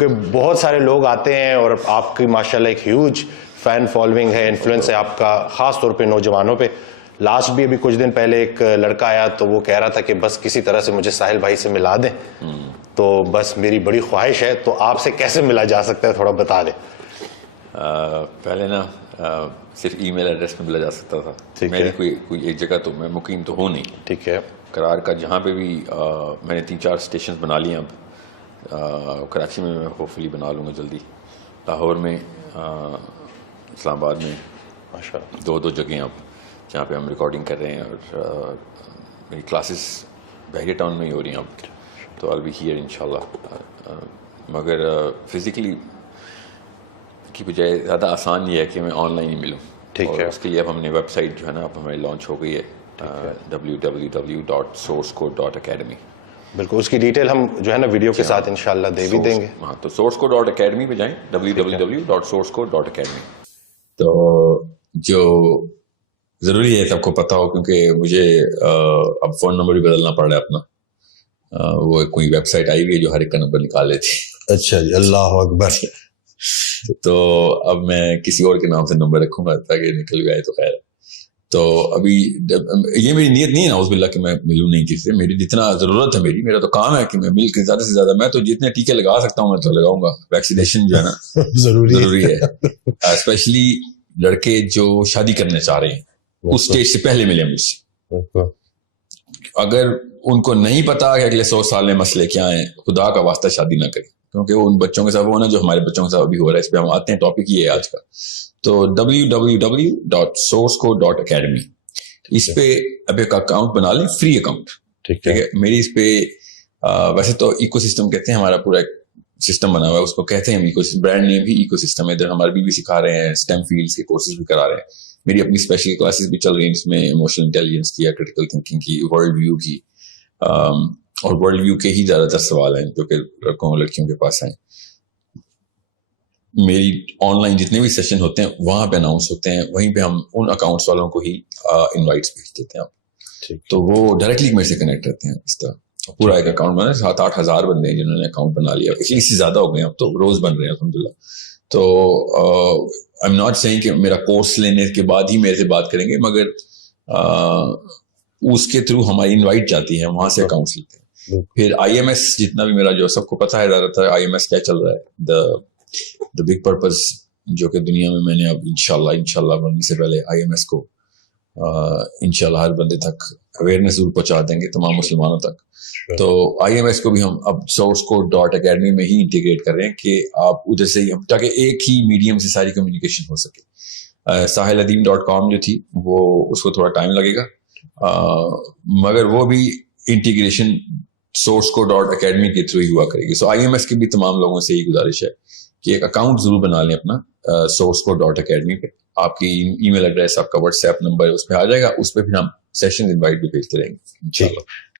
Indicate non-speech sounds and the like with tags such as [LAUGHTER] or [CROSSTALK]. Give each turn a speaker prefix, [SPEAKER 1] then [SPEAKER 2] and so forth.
[SPEAKER 1] کہ بہت سارے لوگ آتے ہیں اور آپ کی ماشاءاللہ ایک ہیوج فین فالوئنگ ہے انفلوئنس ہے آپ کا خاص طور پہ نوجوانوں پہ۔ لاسٹ بھی ابھی کچھ دن پہلے ایک لڑکا آیا تو وہ کہہ رہا تھا کہ بس کسی طرح سے مجھے ساحل بھائی سے ملا دیں۔ تو بس میری بڑی خواہش ہے تو آپ سے کیسے ملا؟ جا سکتا ہے تھوڑا بتا دیں۔
[SPEAKER 2] پہلے نا صرف ای میل ایڈریس میں ملا جا سکتا تھا۔ میری کوئی کوئی ایک جگہ تو میں مقیم تو ہوں نہیں۔
[SPEAKER 1] ٹھیک ہے۔
[SPEAKER 2] قرار کا جہاں پہ بھی میں نے تین چار اسٹیشنز بنا لیے اب۔ کراچی میں میں ہوپ فلی بنا لوں گا جلدی۔ لاہور میں اسلام آباد میں۔
[SPEAKER 1] ماشاء
[SPEAKER 2] دو دو جگہیں اب جہاں پہ ہم ریکارڈنگ کر رہے ہیں اور میری کلاسز بحریہ ٹاؤن میں ہی ہو رہی ہیں اب۔ تو آل بی ہیئر ان شاء اللہ مگر فزیکلی کی بجائے زیادہ آسان یہ ہے کہ میں آن لائن ہی ملوں۔
[SPEAKER 1] ٹھیک ہے۔
[SPEAKER 2] اس کے لیے اب ہم نے ویب سائٹ جو ہے نا اب ہماری لانچ ہو گئی ہے۔ W W W dot source code dot academy
[SPEAKER 1] بالکل اس کی ڈیٹیل ہم جو ہے نا ویڈیو کے ساتھ انشاءاللہ دے بھی دیں گے۔
[SPEAKER 2] ہاں تو سورس کوڈ ڈاٹ اکیڈمی پہ جائیں۔ W W W dot source code dot academy تو جو ضروری ہے سب کو پتا ہو کیونکہ مجھے اب فون نمبر بھی بدلنا پڑ رہا ہے اپنا۔ وہ کوئی ویب سائٹ آئی ہوئی ہے جو ہر ایک کا نمبر نکال لیتی۔
[SPEAKER 1] اچھا جی اللہ اکبر۔
[SPEAKER 2] تو اب میں کسی اور کے نام سے نمبر رکھوں گا تاکہ نکل بھی آئے تو خیر۔ تو ابھی یہ میری نیت نہیں ہے نا باللہ کہ میں ملوں نہیں کسی سے۔ میری جتنا ضرورت ہے میری میرا تو کام ہے کہ میں مل کے زیادہ سے زیادہ میں تو جتنے ٹیکے لگا سکتا ہوں میں تو لگاؤں گا۔ ویکسینیشن جو ہے نا
[SPEAKER 1] ضروری [LAUGHS]
[SPEAKER 2] ضروری ہے۔ اسپیشلی لڑکے جو شادی کرنا چاہ رہے ہیں۔ اس اسٹیج سے پہلے ملے مجھ سے۔ اگر ان کو نہیں پتا کہ اگلے سو سال میں مسئلے کیا ہیں خدا کا واسطہ شادی نہ کریں۔ کیونکہ وہ ان بچوں کے ساتھ وہ نا جو ہمارے بچوں کے ساتھ ابھی ہو رہا ہے اس پہ ہم آتے ہیں ٹاپک یہ ہے آج کا۔ تو W W W dot source code dot academy اس پہ اب ایک اکاؤنٹ بنا لیں فری اکاؤنٹ
[SPEAKER 1] ٹھیک
[SPEAKER 2] ہے۔ میری اس پہ ویسے تو ایکو سسٹم کہتے ہیں ہمارا پورا سسٹم بنا ہوا ہے اس کو کہتے ہیں ایکو برانڈ نیم بھی ایکو سسٹم ہے۔ ادھر ہمارے بھی, بھی سکھا رہے ہیں اسٹیم فیلڈس کے کورسز بھی کرا رہے ہیں۔ میری اپنی اسپیشل کلاسز بھی چل رہی ہیں جس میں ایموشنل انٹیلیجنس کی یا کریٹیکل تھنکنگ کی ورلڈ ویو کی۔ اور ورلڈ ویو کے ہی زیادہ تر سوال ہیں جو کہ لڑکوں اور لڑکیوں کے پاس ہیں۔ میری آن لائن جتنے بھی سیشن ہوتے ہیں وہاں پہ اناؤنس ہوتے ہیں وہیں پہ ہم ان اکاؤنٹس والوں کو ہی انوائٹس بھیج دیتے ہیں تو وہ ڈائریکٹلی میرے سے کنیکٹ رہتے ہیں اس طرح۔ پورا ایک اکاؤنٹ بنا سات آٹھ ہزار بندے ہیں جنہوں نے اکاؤنٹ بنا لیا۔ اس سے زیادہ ہو گئے اب تو روز بن رہے ہیں الحمد للہ تو آئی ایم ناٹ سینگ کہ میرا کورس لینے کے بعد ہی میرے سے بات کریں گے مگر اس کے تھرو ہماری انوائٹ جاتی ہے وہاں سے اکاؤنٹس لیتے ہیں۔ پھر آئی ایم ایس جتنا بھی میرا جو سب کو پتا ہے زیادہ تر آئی ایم ایس کیا چل رہا ہے؟ دا دا بگ پرپز جو کہ دنیا میں میں نے اب ان شاء اللہ ان شاء اللہ بننے سے پہلے آئی ایم ایس کو ان شاء اللہ ہر بندے تک اویئرنیس ضرور پہنچا دیں گے تمام مسلمانوں تک۔ تو آئی ایم ایس کو بھی ہم اب سورس کو ڈاٹ اکیڈمی میں ہی انٹیگریٹ کر رہے ہیں کہ آپ ادھر سے ہی ہم تاکہ ایک ہی میڈیم سے ساری کمیونیکیشن ہو سکے۔ ساحل ادیم ڈاٹ کام جو تھی وہ اس کو تھوڑا ٹائم لگے گا۔ مگر وہ بھی integration source code dot academy کے تھرو ہی ہوا کرے گی۔ سو آئی ایم ایس کے بھی تمام لوگوں سے یہی گزارش ہے کہ ایک اکاؤنٹ ضرور بنا لیں اپنا سورس کو ڈاٹ اکیڈمی پہ۔ آپ کی ای میل ایڈریس آپ کا واٹس ایپ نمبر اس پہ آ جائے گا۔ اس پہ پھر ہم سیشن انوائٹ بھی بھیجتے رہیں گے۔
[SPEAKER 1] جی